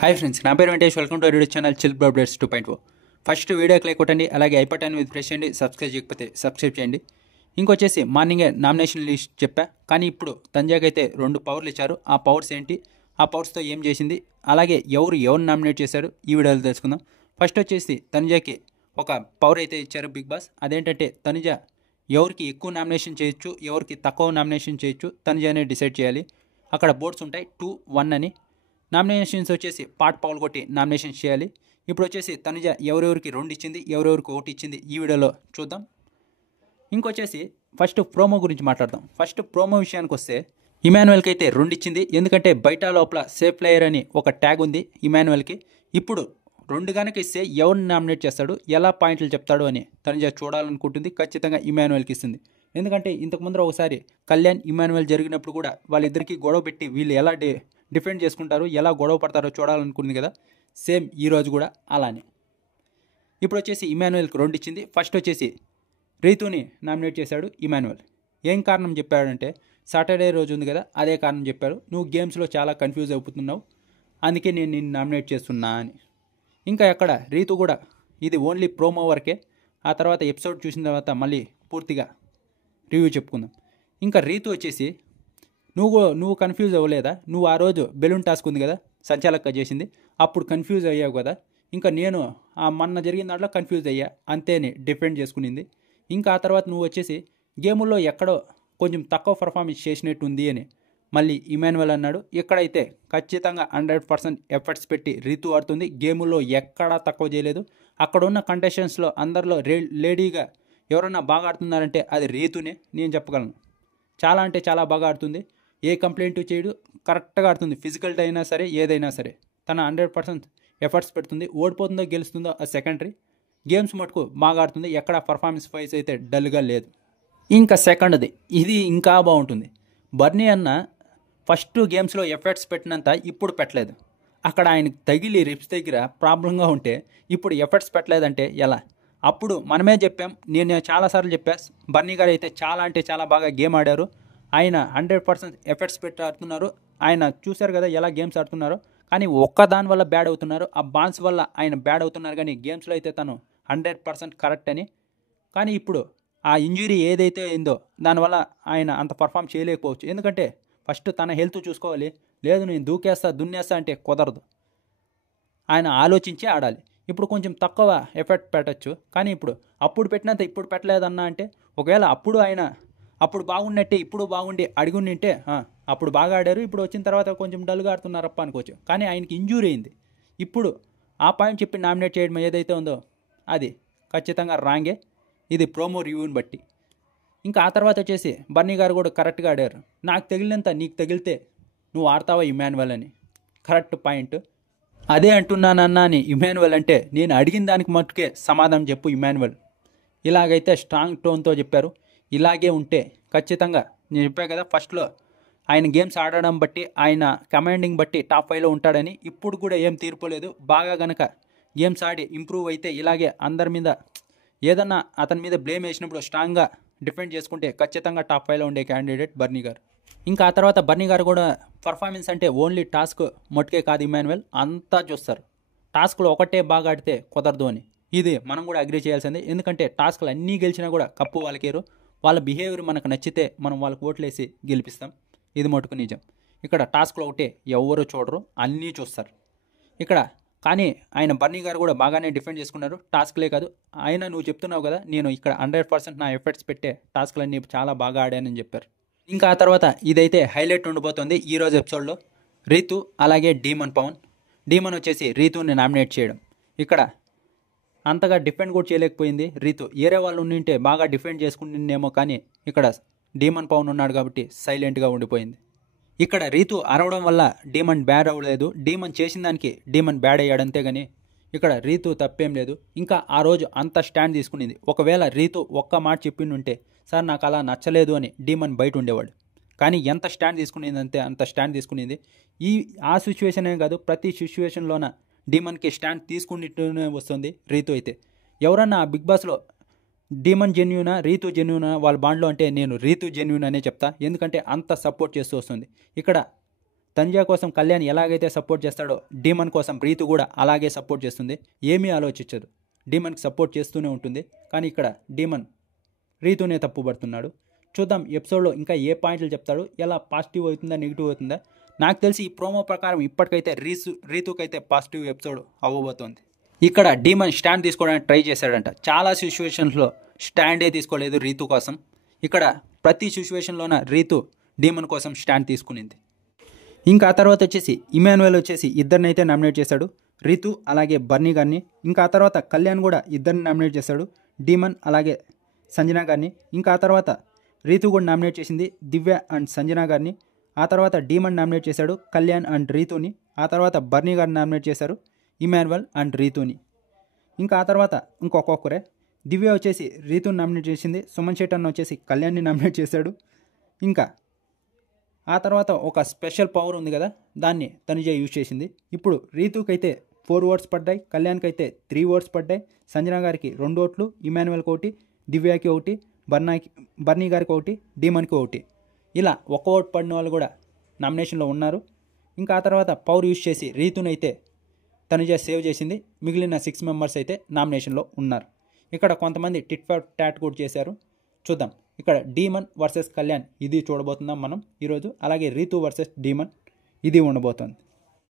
Hi friends, నా పేరు Venkatesh. Welcome to YouTube channel chill updates 2.0. First వీడియోకి లైక్ కొట్టండి, అలాగే ఐపటన్ మీద ప్రెస్ చేయండి. సబ్స్క్రైబ్ చేయకపోతే సబ్స్క్రైబ్ చేయండి. ఇంకొచ్చేసి మార్నింగే నామినేషన్ లిస్ట్ చెప్పా, కానీ ఇప్పుడు తంజాకి అయితే 2 పవర్లు ఇచ్చారు. ఆ పవర్స్ ఏంటి, ఆ పవర్స్తో ఏం చేసింది, అలాగే ఎవరు నామినేట్ చేశారు, ఈ వీడియోలో తెలుసుకుందాం. ఫస్ట్ వచ్చేసి తనుజాకి ఒక పవర్ అయితే ఇచ్చారు బిగ్ బాస్. అదేంటంటే తనుజ ఎవరికి ఎక్కువ నామినేషన్ చేయొచ్చు, ఎవరికి తక్కువ నామినేషన్ చేయొచ్చు, తనుజానే డిసైడ్ చేయాలి. అక్కడ బోర్డ్స్ ఉంటాయి 2, 1 అని. నామినేషన్స్ వచ్చేసి పార్ట్ పౌల్ కొట్టి నామినేషన్స్ చేయాలి. ఇప్పుడు వచ్చేసి తనుజ ఎవరెవరికి 2 ఇచ్చింది, ఎవరెవరికి 1 ఇచ్చింది, ఈ వీడియోలో చూద్దాం. ఇంకొచ్చేసి ఫస్ట్ ప్రోమో గురించి మాట్లాడదాం. ఫస్ట్ ప్రోమో విషయానికి వస్తే ఇమాన్యుయల్కి అయితే 2 ఇచ్చింది. ఎందుకంటే బయట లోపల సేఫ్ ప్లేయర్ అని ఒక ట్యాగ్ ఉంది ఇమాన్యుయల్కి. ఇప్పుడు 2 కనుక ఇస్తే ఎవరిని నామినేట్ చేస్తాడు, ఎలా పాయింట్లు చెప్తాడు అని తనుజ చూడాలనుకుంటుంది. ఖచ్చితంగా ఇమాన్యుయల్కి ఇస్తుంది. ఎందుకంటే ఇంతకు ముందర ఒకసారి కళ్యాణ్ ఇమాన్యుయల్ జరిగినప్పుడు కూడా వాళ్ళిద్దరికీ గొడవ పెట్టి వీళ్ళు ఎలా డిఫెండ్ చేసుకుంటారు, ఎలా గొడవ పడతారో చూడాలనుకుంది కదా. సేమ్ ఈరోజు కూడా అలానే. ఇప్పుడు వచ్చేసి ఇమాన్యుయల్కి 2 ఇచ్చింది. ఫస్ట్ వచ్చేసి రీతుని నామినేట్ చేశాడు ఇమాన్యుయల్. ఏం కారణం చెప్పాడంటే సాటర్డే రోజు ఉంది కదా, అదే కారణం చెప్పాడు. నువ్వు గేమ్స్లో చాలా కన్ఫ్యూజ్ అయిపోతున్నావు, అందుకే నేను నిన్ను నామినేట్ చేస్తున్నా అని. ఇంకా ఎక్కడ రీతు కూడా ఇది ఓన్లీ ప్రోమో వరకే, ఆ తర్వాత ఎపిసోడ్ చూసిన తర్వాత మళ్ళీ పూర్తిగా రివ్యూ చెప్పుకుందాం. ఇంకా రీతు వచ్చేసి నువ్వు కన్ఫ్యూజ్ అవ్వలేదా, నువ్వు ఆ రోజు బెలూన్ టాస్క్ ఉంది కదా సంచాలక చేసింది, అప్పుడు కన్ఫ్యూజ్ అయ్యావు కదా, ఇంకా నేను మొన్న జరిగిన దాంట్లో కన్ఫ్యూజ్ అయ్యా అంతేని డిఫెండ్ చేసుకునింది. ఇంకా ఆ తర్వాత నువ్వు వచ్చేసి గేముల్లో ఎక్కడో కొంచెం తక్కువ పర్ఫార్మెన్స్ చేసినట్టు ఉంది అని మళ్ళీ ఇమాన్యుయల్ అన్నాడు. ఇక్కడైతే ఖచ్చితంగా 100% ఎఫర్ట్స్ పెట్టి రీతు ఆడుతుంది. గేముల్లో ఎక్కడా తక్కువ చేయలేదు. అక్కడ ఉన్న కంటెస్టెంట్స్లో అందరిలో లేడీగా ఎవరన్నా బాగా ఆడుతున్నారంటే అది రీతునే నేను చెప్పగలను. చాలా అంటే చాలా బాగా ఆడుతుంది. ఏ కంప్లైంట్ చేయడు, కరెక్ట్గా ఆడుతుంది. ఫిజికల్ అయినా సరే ఏదైనా సరే తన 100% ఎఫర్ట్స్ పెడుతుంది. ఓడిపోతుందో గెలుస్తుందో ఆ సెకండరీ. గేమ్స్ మటుకు బాగా ఆడుతుంది. ఎక్కడ పర్ఫార్మెన్స్ వైజ్ అయితే డల్గా లేదు. ఇంకా సెకండ్ది ఇది ఇంకా బాగుంటుంది. బర్నీ అన్న ఫస్ట్ గేమ్స్లో ఎఫర్ట్స్ పెట్టినంత ఇప్పుడు పెట్టలేదు. అక్కడ ఆయనకు తగిలి రిప్స్ దగ్గర ప్రాబ్లంగా ఉంటే ఇప్పుడు ఎఫర్ట్స్ పెట్టలేదంటే ఎలా? అప్పుడు మనమే చెప్పాం, నేను చాలాసార్లు చెప్పా, బర్నీ గారు అయితే చాలా అంటే చాలా బాగా గేమ్ ఆడారు, ఆయన 100% ఎఫర్ట్స్ పెట్టి ఆడుతున్నారు, ఆయన చూశారు కదా ఎలా గేమ్స్ ఆడుతున్నారో. కానీ ఒక్క దాని వల్ల బ్యాడ్ అవుతున్నారు, ఆ బాన్స్ వల్ల ఆయన బ్యాడ్ అవుతున్నారు. కానీ గేమ్స్లో అయితే తను 100% కరెక్ట్ అని. కానీ ఇప్పుడు ఆ ఇంజురీ ఏదైతే అయిందో దానివల్ల ఆయన అంత పర్ఫామ్ చేయలేకపోవచ్చు. ఎందుకంటే ఫస్ట్ తన హెల్త్ చూసుకోవాలి. లేదు నేను దున్నేస్తా అంటే కుదరదు. ఆయన ఆలోచించి ఆడాలి. ఇప్పుడు కొంచెం తక్కువ ఎఫర్ట్ పెట్టచ్చు, కానీ అప్పుడు పెట్టినంత ఇప్పుడు పెట్టలేదన్నా అంటే ఒకవేళ అప్పుడు బాగున్నట్టే ఇప్పుడు బాగుండి అడిగుండింటే అప్పుడు బాగా ఆడారు, ఇప్పుడు వచ్చిన తర్వాత కొంచెం డల్గా ఆడుతున్నారప్ప అనుకోవచ్చు. కానీ ఆయనకి ఇంజూరీ అయింది. ఇప్పుడు ఆ పాయింట్ చెప్పి నామినేట్ చేయడం ఏదైతే ఉందో అది ఖచ్చితంగా రాంగే. ఇది ప్రోమో రివ్యూని బట్టి. ఇంకా ఆ తర్వాత వచ్చేసి బర్నీ గారు కూడా కరెక్ట్గా ఆడారు. నాకు తగిలినంత నీకు తగిలితే నువ్వు ఆడతావా ఇమాన్యుయల్ అని. Correct point. అదే అంటున్నానన్నా అని ఇమాన్యుయల్ అంటే నేను అడిగిన దానికి మట్టుకే సమాధానం చెప్పు ఇమాన్యుయల్. ఇలాగైతే స్ట్రాంగ్ టోన్తో చెప్పారు. ఇలాగే ఉంటే ఖచ్చితంగా నేను చెప్పాను కదా ఫస్ట్లో ఆయన గేమ్స్ ఆడడం బట్టి ఆయన కమాండింగ్ బట్టి టాప్ 5లో ఉంటాడని. ఇప్పుడు కూడా ఏం తీర్పులేదు. బాగా గనక గేమ్స్ ఆడి ఇంప్రూవ్ అయితే ఇలాగే అందరి మీద ఏదన్నా అతని మీద బ్లేమ్ వేసినప్పుడు స్ట్రాంగ్గా డిఫెండ్ చేసుకుంటే ఖచ్చితంగా టాప్ 5లో ఉండే క్యాండిడేట్ బర్నీ గారు. ఇంకా ఆ తర్వాత బర్నీ గారు కూడా పర్ఫార్మెన్స్ అంటే ఓన్లీ టాస్క్ మట్టుకే కాదు ఇమాన్యుయల్, అంతా చూస్తారు. టాస్క్లో ఒకటే బాగా ఆడితే కుదరదు అని ఇది మనం కూడా అగ్రీ చేయాల్సిందే. ఎందుకంటే టాస్క్లు అన్నీ గెలిచినా కూడా కప్పు వాళ్ళకేరు. వాళ్ళ బిహేవియర్ మనకు నచ్చితే మనం వాళ్ళకి ఓట్లేసి గెలిపిస్తాం. ఇది మటుకు నిజం. ఇక్కడ టాస్క్లో ఒకటే ఎవరు చూడరు, అన్నీ చూస్తారు ఇక్కడ. కానీ ఆయన బర్నీ గారు కూడా బాగానే డిఫెండ్ చేసుకున్నారు. టాస్క్లే కాదు, ఆయన నువ్వు చెప్తున్నావు కదా నేను ఇక్కడ 100% నా ఎఫర్ట్స్ పెట్టే టాస్క్లన్నీ చాలా బాగా ఆడానని చెప్పారు. ఇంకా ఆ తర్వాత ఇదైతే హైలైట్ ఉండిపోతుంది ఈరోజు ఎపిసోడ్లో. రీతు అలాగే డీమన్ పవన్. డీమన్ వచ్చేసి రీతుని నామినేట్ చేయడం. ఇక్కడ అంతగా డిఫెండ్ కూడా చేయలేకపోయింది రీతు. ఏరే వాళ్ళు ఉండింటే బాగా డిఫెండ్ చేసుకుంటుందేమో, కానీ ఇక్కడ డీమన్ పవన్ ఉన్నాడు కాబట్టి సైలెంట్గా ఉండిపోయింది. ఇక్కడ రీతు అరవడం వల్ల డీమన్ బ్యాడ్ అవ్వలేదు. డీమన్ చేసిన దానికి డీమన్ బ్యాడ్ అయ్యాడంతే, కానీ ఇక్కడ రీతు తప్పేం లేదు. ఇంకా ఆ రోజు అంత స్టాండ్ తీసుకునింది. ఒకవేళ రీతు ఒక్క మాట చెప్పిండుంటే సార్ నాకు అలా నచ్చలేదు అని డీమన్ బయట ఉండేవాడు. కానీ ఎంత స్టాండ్ తీసుకునిందంటే అంత స్టాండ్ తీసుకునింది. ఆ సిచ్యువేషనే కాదు, ప్రతి సిచ్యువేషన్లోన డీమన్కి స్టాండ్ తీసుకుంటూనే వస్తుంది రీతు అయితే. ఎవరన్నా బిగ్ బాస్లో డీమన్ జెన్యూనా రీతు జెన్యూనా వాళ్ళ బాండ్లో అంటే నేను రీతు జెన్యూన్ అనే చెప్తా. ఎందుకంటే అంత సపోర్ట్ చేస్తూ వస్తుంది. ఇక్కడ తంజా కోసం కళ్యాణ్ ఎలాగైతే సపోర్ట్ చేస్తాడో డీమన్ కోసం రీతు కూడా అలాగే సపోర్ట్ చేస్తుంది. ఏమీ ఆలోచించదు, డీమన్కి సపోర్ట్ చేస్తూనే ఉంటుంది. కానీ ఇక్కడ డీమన్ రీతునే తప్పుపడుతున్నాడు. చూద్దాం ఎపిసోడ్లో ఇంకా ఏ పాయింట్లు చెప్తాడు, ఎలా పాజిటివ్ అవుతుందా నెగిటివ్ అవుతుందా. నాకు తెలిసి ఈ ప్రోమో ప్రకారం ఇప్పటికైతే రీతుకైతే పాజిటివ్ ఎపిసోడ్ అవ్వబోతోంది. ఇక్కడ డీమన్ స్టాండ్ తీసుకోవడానికి ట్రై చేశాడంట. చాలా సిచ్యువేషన్స్లో స్టాండే తీసుకోలేదు రీతు కోసం. ఇక్కడ ప్రతి సిచ్యువేషన్లోన రీతు డీమన్ కోసం స్టాండ్ తీసుకునింది. ఇంకా ఆ తర్వాత వచ్చేసి ఇమాన్యుయల్ వచ్చేసి ఇద్దరినైతే నామినేట్ చేశాడు, రీతు అలాగే బర్నీ గారిని. ఇంకా ఆ తర్వాత కళ్యాణ్ కూడా ఇద్దరిని నామినేట్ చేశాడు, డీమన్ అలాగే సంజన గారిని. ఇంకా ఆ తర్వాత రీతు కూడా నామినేట్ చేసింది దివ్య అండ్ సంజన గారిని. ఆ తర్వాత డీమన్ నామినేట్ చేశాడు కళ్యాణ్ అండ్ రీతుని. ఆ తర్వాత బర్నీ గారిని నామినేట్ చేశారు ఇమాన్యుయల్ అండ్ రీతుని. ఇంకా ఆ తర్వాత ఇంకొకరే దివ్య వచ్చేసి రీతుని నామినేట్ చేసింది, సుమన్ శెట్టి అన్న వచ్చేసి కళ్యాణ్ని నామినేట్ చేశాడు. ఇంకా ఆ తర్వాత ఒక స్పెషల్ పవర్ ఉంది కదా, దాన్ని తనుజ యూజ్ చేసింది. ఇప్పుడు రీతుకైతే 4 ఓట్స్ పడ్డాయి, కళ్యాణ్కి అయితే 3 ఓట్స్ పడ్డాయి, సంజన గారికి 2 ఓట్లు, ఇమాన్యుయల్కి 1, దివ్యాకి 1, బర్నీ గారికి 1, డీమన్కి 1. ఇలా 1 ఓట్ పడిన వాళ్ళు కూడా నామినేషన్లో ఉన్నారు. ఇంకా ఆ తర్వాత పవర్ యూజ్ చేసి రీతునైతే తనుజ సేవ్ చేసింది. మిగిలిన 6 మెంబర్స్ అయితే నామినేషన్లో ఉన్నారు. ఇక్కడ కొంతమంది టిట్ ఫర్ టాట్ కూడా చేశారు. చూద్దాం ఇక్కడ డీమన్ వర్సెస్ కళ్యాణ్ ఇది చూడబోతున్నాం మనం ఈరోజు. అలాగే రీతు వర్సెస్ డీమన్ ఇది ఉండబోతోంది.